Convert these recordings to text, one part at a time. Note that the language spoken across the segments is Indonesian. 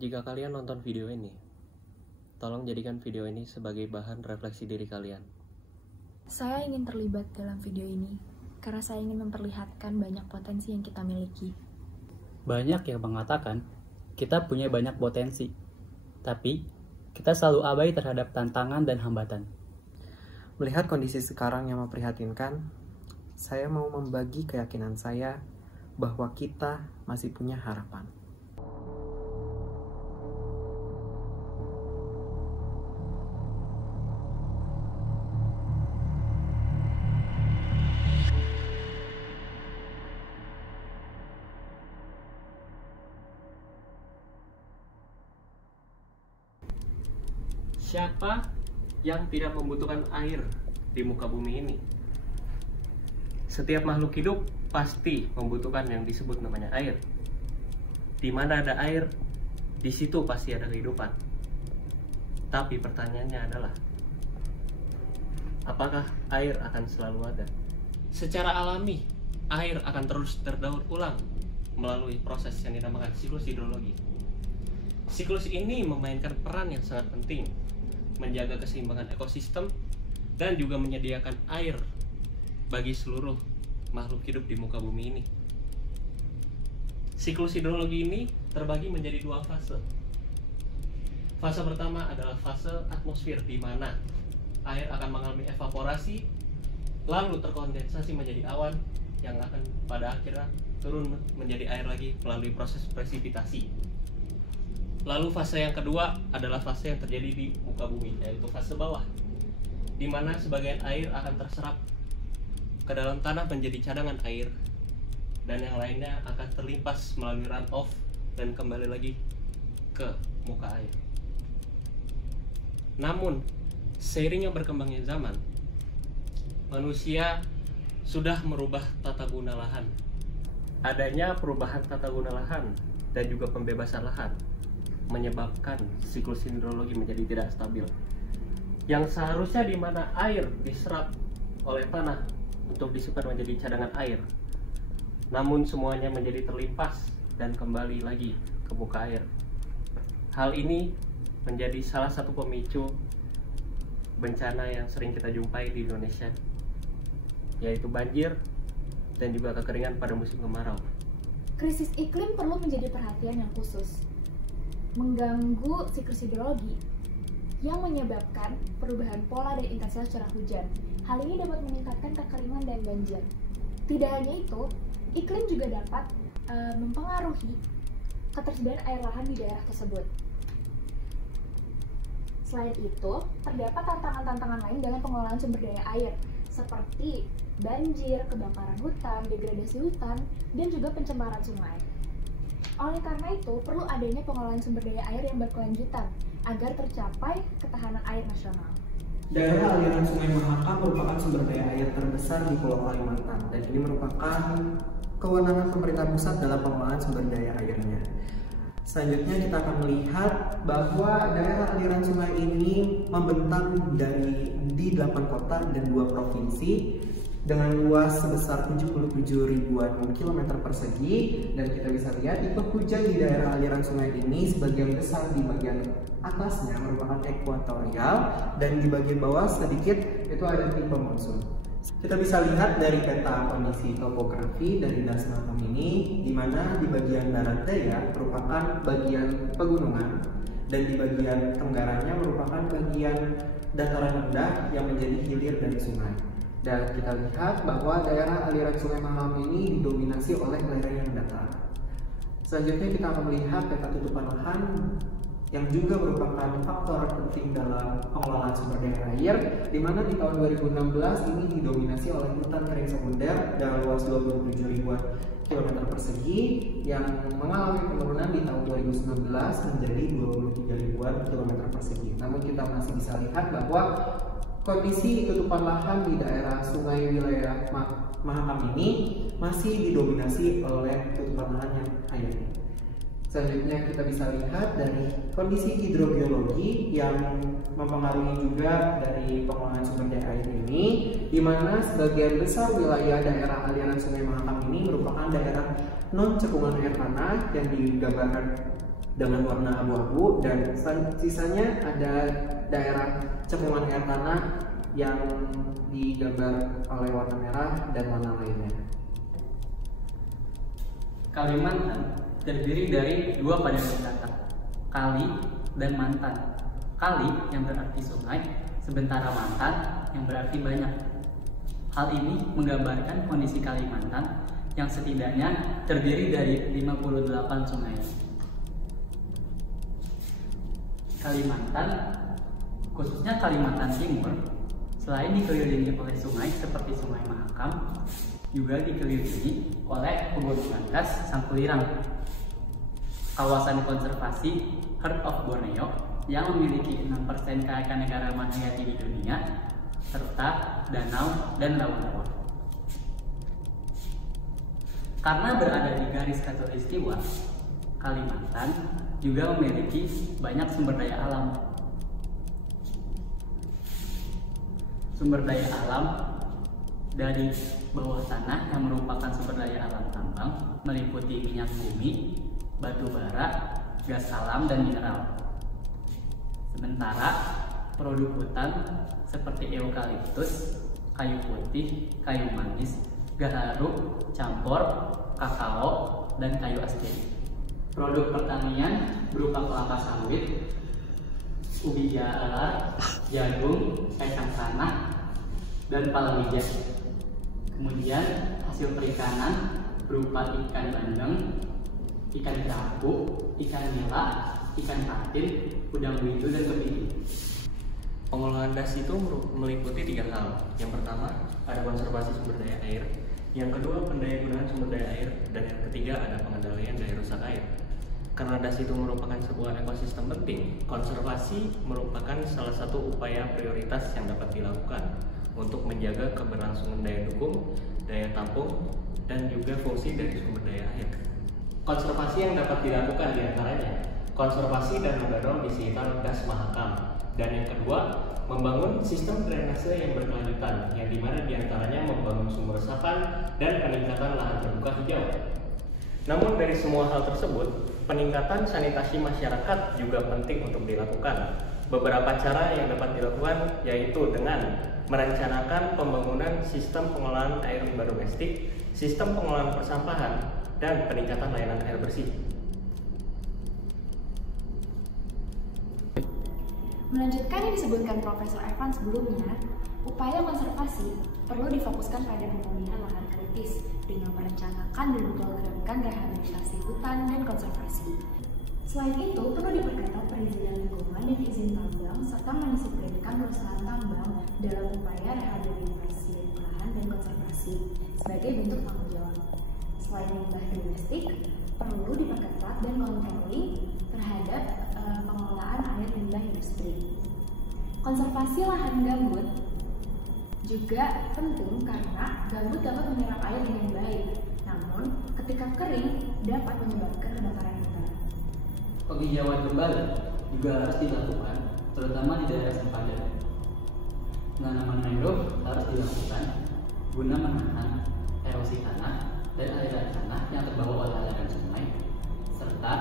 Jika kalian nonton video ini, tolong jadikan video ini sebagai bahan refleksi diri kalian. Saya ingin terlibat dalam video ini karena saya ingin memperlihatkan banyak potensi yang kita miliki. Banyak yang mengatakan kita punya banyak potensi, tapi kita selalu abai terhadap tantangan dan hambatan. Melihat kondisi sekarang yang memprihatinkan, saya mau membagi keyakinan saya bahwa kita masih punya harapan. Siapa yang tidak membutuhkan air di muka bumi ini? Setiap makhluk hidup pasti membutuhkan yang disebut namanya air. Di mana ada air, di situ pasti ada kehidupan. Tapi pertanyaannya adalah, apakah air akan selalu ada? Secara alami, air akan terus terdaur ulang melalui proses yang dinamakan siklus hidrologi. Siklus ini memainkan peran yang sangat penting menjaga keseimbangan ekosistem dan juga menyediakan air bagi seluruh makhluk hidup di muka bumi ini. Siklus hidrologi ini terbagi menjadi dua fase. Fase pertama adalah fase atmosfer, di mana air akan mengalami evaporasi lalu terkondensasi menjadi awan yang akan pada akhirnya turun menjadi air lagi melalui proses presipitasi. Lalu fase yang kedua adalah fase yang terjadi di muka bumi, yaitu fase bawah, di mana sebagian air akan terserap ke dalam tanah menjadi cadangan air, dan yang lainnya akan terlimpas melalui runoff dan kembali lagi ke muka air. Namun, seiringnya berkembangnya zaman, manusia sudah merubah tata guna lahan. Adanya perubahan tata guna lahan dan juga pembebasan lahan menyebabkan siklus hidrologi menjadi tidak stabil. Yang seharusnya di mana air diserap oleh tanah untuk disimpan menjadi cadangan air, namun semuanya menjadi terlimpas dan kembali lagi ke muka air. Hal ini menjadi salah satu pemicu bencana yang sering kita jumpai di Indonesia, yaitu banjir dan juga kekeringan pada musim kemarau. Krisis iklim perlu menjadi perhatian yang khusus, mengganggu siklus hidrologi yang menyebabkan perubahan pola dan intensitas curah hujan. Hal ini dapat meningkatkan kekeringan dan banjir. Tidak hanya itu, iklim juga dapat mempengaruhi ketersediaan air lahan di daerah tersebut. Selain itu, terdapat tantangan-tantangan lain dalam pengelolaan sumber daya air, seperti banjir, kebakaran hutan, degradasi hutan, dan juga pencemaran sungai. Oleh karena itu, perlu adanya pengelolaan sumber daya air yang berkelanjutan agar tercapai ketahanan air nasional. Daerah aliran Sungai Mahakam merupakan sumber daya air terbesar di Pulau Kalimantan, dan ini merupakan kewenangan pemerintah pusat dalam pengelolaan sumber daya airnya. Selanjutnya kita akan melihat bahwa daerah aliran sungai ini membentang di 8 kota dan 2 provinsi dengan luas sebesar 77 ribuan kilometer persegi, dan kita bisa lihat tipe hujan di daerah aliran sungai ini sebagian besar di bagian atasnya merupakan ekuatorial dan di bagian bawah sedikit itu ada tipe monsun. Kita bisa lihat dari peta kondisi topografi dari Dasmakom ini, di mana di bagian barat daya merupakan bagian pegunungan dan di bagian tenggaranya merupakan bagian dataran rendah yang menjadi hilir dari sungai. Dan kita lihat bahwa daerah aliran Sungai Mahakam ini didominasi oleh lereng yang datar. Selanjutnya kita akan melihat peta tutupan lahan yang juga merupakan faktor penting dalam pengelolaan sumber daya air, di mana di tahun 2016 ini didominasi oleh hutan kering sekunder dengan luas 27 ribuan kilometer persegi yang mengalami penurunan di tahun 2019 menjadi 23 ribuan kilometer persegi. Namun kita masih bisa lihat bahwa kondisi tutupan lahan di daerah sungai wilayah Mahakam ini masih didominasi oleh tutupan lahan yang air. Selanjutnya kita bisa lihat dari kondisi hidrogeologi yang mempengaruhi juga dari pengelolaan sumber daya air ini, di mana sebagian besar wilayah daerah aliran Sungai Mahakam ini merupakan daerah non cekungan air tanah yang digambarkan dengan warna abu-abu, dan sisanya ada daerah cekungan air tanah yang digambar oleh warna merah dan warna lainnya. Kalimantan terdiri dari dua padangan kata, kali dan mantan. Kali yang berarti sungai, sementara mantan yang berarti banyak. Hal ini menggambarkan kondisi Kalimantan yang setidaknya terdiri dari 58 sungai. Kalimantan, khususnya Kalimantan Timur, selain dikelilingi oleh sungai seperti Sungai Mahakam, juga dikelilingi oleh pegunungan es Sangkulirang. Kawasan konservasi Heart of Borneo yang memiliki 6% keanekaragaman hayati di dunia, serta danau dan rawa-rawa. Karena berada di garis khatulistiwa, Kalimantan juga memiliki banyak sumber daya alam. Sumber daya alam dari bawah tanah yang merupakan sumber daya alam tambang meliputi minyak bumi, batu bara, gas alam, dan mineral. Sementara produk hutan seperti eukaliptus, kayu putih, kayu manis, gaharu, campur, kakao, dan kayu asteri. Produk pertanian berupa kelapa sawit, ubi jalar, jagung, kacang tanah, dan palawija. Kemudian hasil perikanan berupa ikan bandeng, ikan kerapu, ikan nila, ikan patin, udang windu, dan kemiri. Pengolahan das itu meliputi 3 hal. Yang pertama, ada konservasi sumber daya air. Yang kedua, pendayagunaan sumber daya air. Dan yang ketiga, ada pengendalian daya rusak air. Karena das itu merupakan sebuah ekosistem penting, konservasi merupakan salah satu upaya prioritas yang dapat dilakukan untuk menjaga keberlangsungan daya dukung, daya tampung, dan juga fungsi dari sumber daya air. Konservasi yang dapat dilakukan diantaranya konservasi dan mendorong di sekitar Das Mahakam. Dan yang kedua, membangun sistem drainase yang berkelanjutan, yang dimana diantaranya membangun sumber resapan dan peningkatan lahan terbuka hijau. Namun dari semua hal tersebut, peningkatan sanitasi masyarakat juga penting untuk dilakukan. Beberapa cara yang dapat dilakukan yaitu dengan merencanakan pembangunan sistem pengolahan air limbah domestik, sistem pengolahan persampahan, dan peningkatan layanan air bersih. Melanjutkan yang disebutkan Profesor Evan sebelumnya, upaya konservasi perlu difokuskan pada pemulihan lahan kritis dengan merencanakan dan memprogramkan rehabilitasi hutan dan konservasi. Selain itu, perlu diperketat perizinan lingkungan dan izin tambang serta mendisiplinkan perusahaan tambang dalam upaya rehabilitasi lahan dan konservasi sebagai bentuk tanggung jawab. Selain limbah domestik, perlu diperketat dan controlling terhadap pengelolaan air limbah industri. Konservasi lahan gambut juga penting karena gambut dapat menyerap air dengan baik, namun ketika kering dapat menyebabkan kebakaran hutan. Penghijauan kembali juga harus dilakukan, terutama di daerah sempadan. Penanaman mangrove harus dilakukan guna menahan erosi tanah dan aliran tanah yang terbawa oleh aliran sungai, serta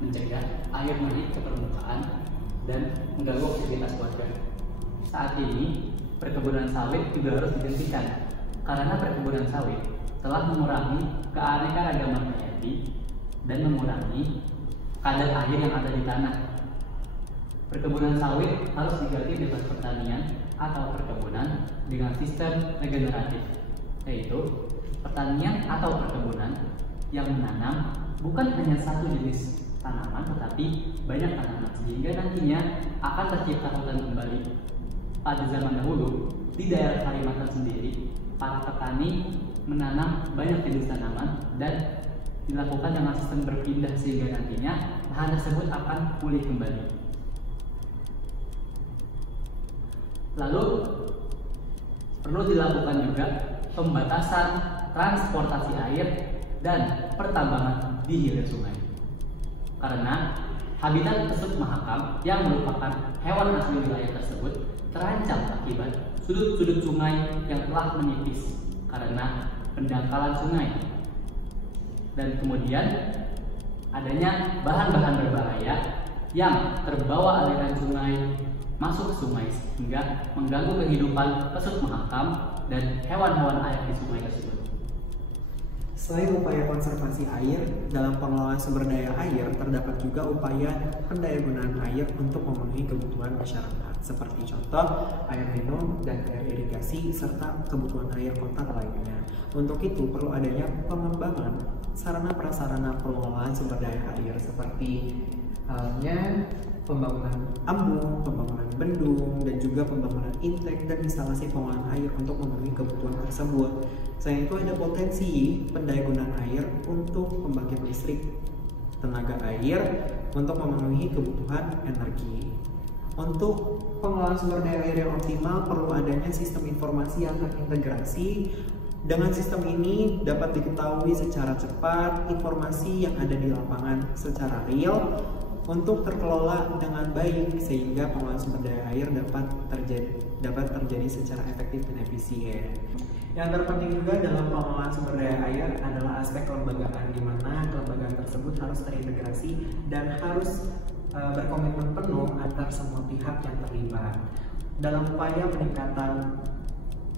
mencegah air naik ke permukaan dan mengganggu aktivitas warga. Saat ini, perkebunan sawit juga harus dihentikan karena perkebunan sawit telah mengurangi keanekaragaman hayati dan mengurangi kadar air yang ada di tanah. Perkebunan sawit harus diganti dengan pertanian atau perkebunan dengan sistem regeneratif, yaitu pertanian atau perkebunan yang menanam bukan hanya satu jenis tanaman tetapi banyak tanaman, sehingga nantinya akan tercipta hutan kembali. Pada zaman dahulu di daerah Kalimantan sendiri, para petani menanam banyak jenis tanaman dan dilakukan dengan sistem berpindah sehingga nantinya lahan tersebut akan pulih kembali. Lalu perlu dilakukan juga pembatasan transportasi air dan pertambangan di hilir sungai. Karena habitat Pesut Mahakam yang merupakan hewan asli wilayah tersebut terancam akibat sudut-sudut sungai yang telah menipis karena pendangkalan sungai. Dan kemudian adanya bahan-bahan berbahaya yang terbawa aliran sungai masuk ke sungai hingga mengganggu kehidupan pesut mahakam dan hewan-hewan air di sungai tersebut. Selain upaya konservasi air, dalam pengelolaan sumber daya air terdapat juga upaya pendayagunaan air untuk memenuhi kebutuhan masyarakat, seperti contoh air minum dan air irigasi serta kebutuhan air kota lainnya. Untuk itu perlu adanya pengembangan sarana prasarana pengelolaan sumber daya air seperti halnya pembangunan ambung, pembangunan bendung, dan juga pembangunan intek dan instalasi pengolahan air untuk memenuhi kebutuhan tersebut. Selain itu ada potensi pendayagunaan air untuk pembangkit listrik tenaga air untuk memenuhi kebutuhan energi. Untuk pengelolaan sumber daya air yang optimal perlu adanya sistem informasi yang terintegrasi. Dengan sistem ini dapat diketahui secara cepat informasi yang ada di lapangan secara real untuk terkelola dengan baik sehingga pengelolaan sumber daya air dapat terjadi secara efektif dan efisien. Yang terpenting juga dalam pengelolaan sumber daya air adalah aspek kelembagaan, di mana kelembagaan tersebut harus terintegrasi dan harus berkomitmen penuh antar semua pihak yang terlibat. Dalam upaya peningkatan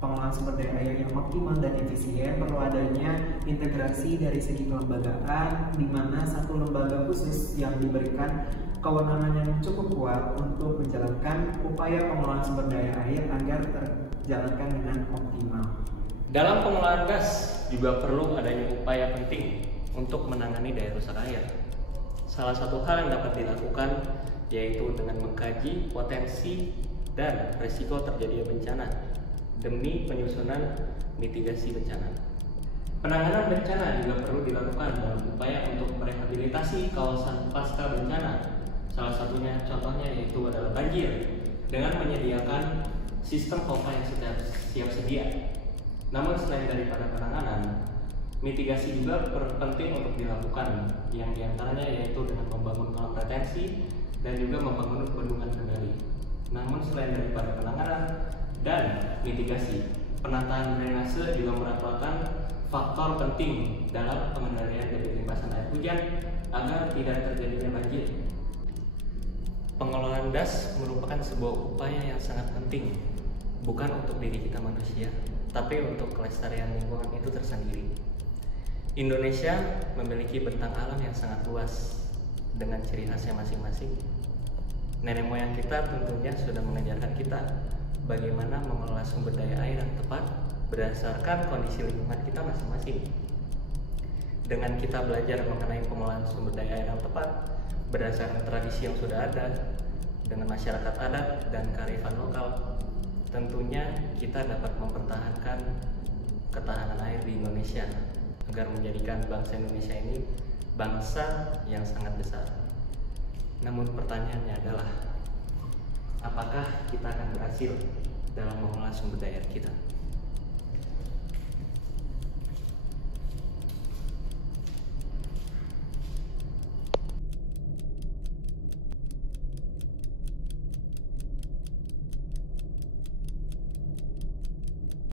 pengelolaan sumber daya air yang optimal dan efisien, perlu adanya integrasi dari segi kelembagaan, di mana satu lembaga khusus yang diberikan kewenangan yang cukup kuat untuk menjalankan upaya pengelolaan sumber daya air agar terjalankan dengan optimal. Dalam pengelolaan gas juga perlu adanya upaya penting untuk menangani daya rusak air. Salah satu hal yang dapat dilakukan yaitu dengan mengkaji potensi dan risiko terjadinya bencana demi penyusunan mitigasi bencana. Penanganan bencana juga perlu dilakukan dalam upaya untuk merehabilitasi kawasan pasca bencana. Salah satunya contohnya yaitu adalah banjir dengan menyediakan sistem pompa yang siap sedia. Namun selain daripada penanganan, mitigasi juga penting untuk dilakukan, yang diantaranya yaitu dengan membangun kolam retensi dan juga membangun bendungan kendali. Namun selain daripada penanganan dan mitigasi, penataan drainase juga merupakan faktor penting dalam pengendalian debit limpasan air hujan agar tidak terjadinya banjir. Pengelolaan das merupakan sebuah upaya yang sangat penting, bukan untuk diri kita manusia, tapi untuk kelestarian lingkungan itu tersendiri. Indonesia memiliki bentang alam yang sangat luas dengan ciri khasnya masing-masing. Nenek moyang kita tentunya sudah mengajarkan kita bagaimana mengelola sumber daya air yang tepat berdasarkan kondisi lingkungan kita masing-masing. Dengan kita belajar mengenai pengelolaan sumber daya air yang tepat berdasarkan tradisi yang sudah ada dengan masyarakat adat dan kearifan lokal, tentunya kita dapat mempertahankan ketahanan air di Indonesia agar menjadikan bangsa Indonesia ini bangsa yang sangat besar. Namun pertanyaannya adalah, apakah kita akan berhasil dalam mengelola sumber daya air kita?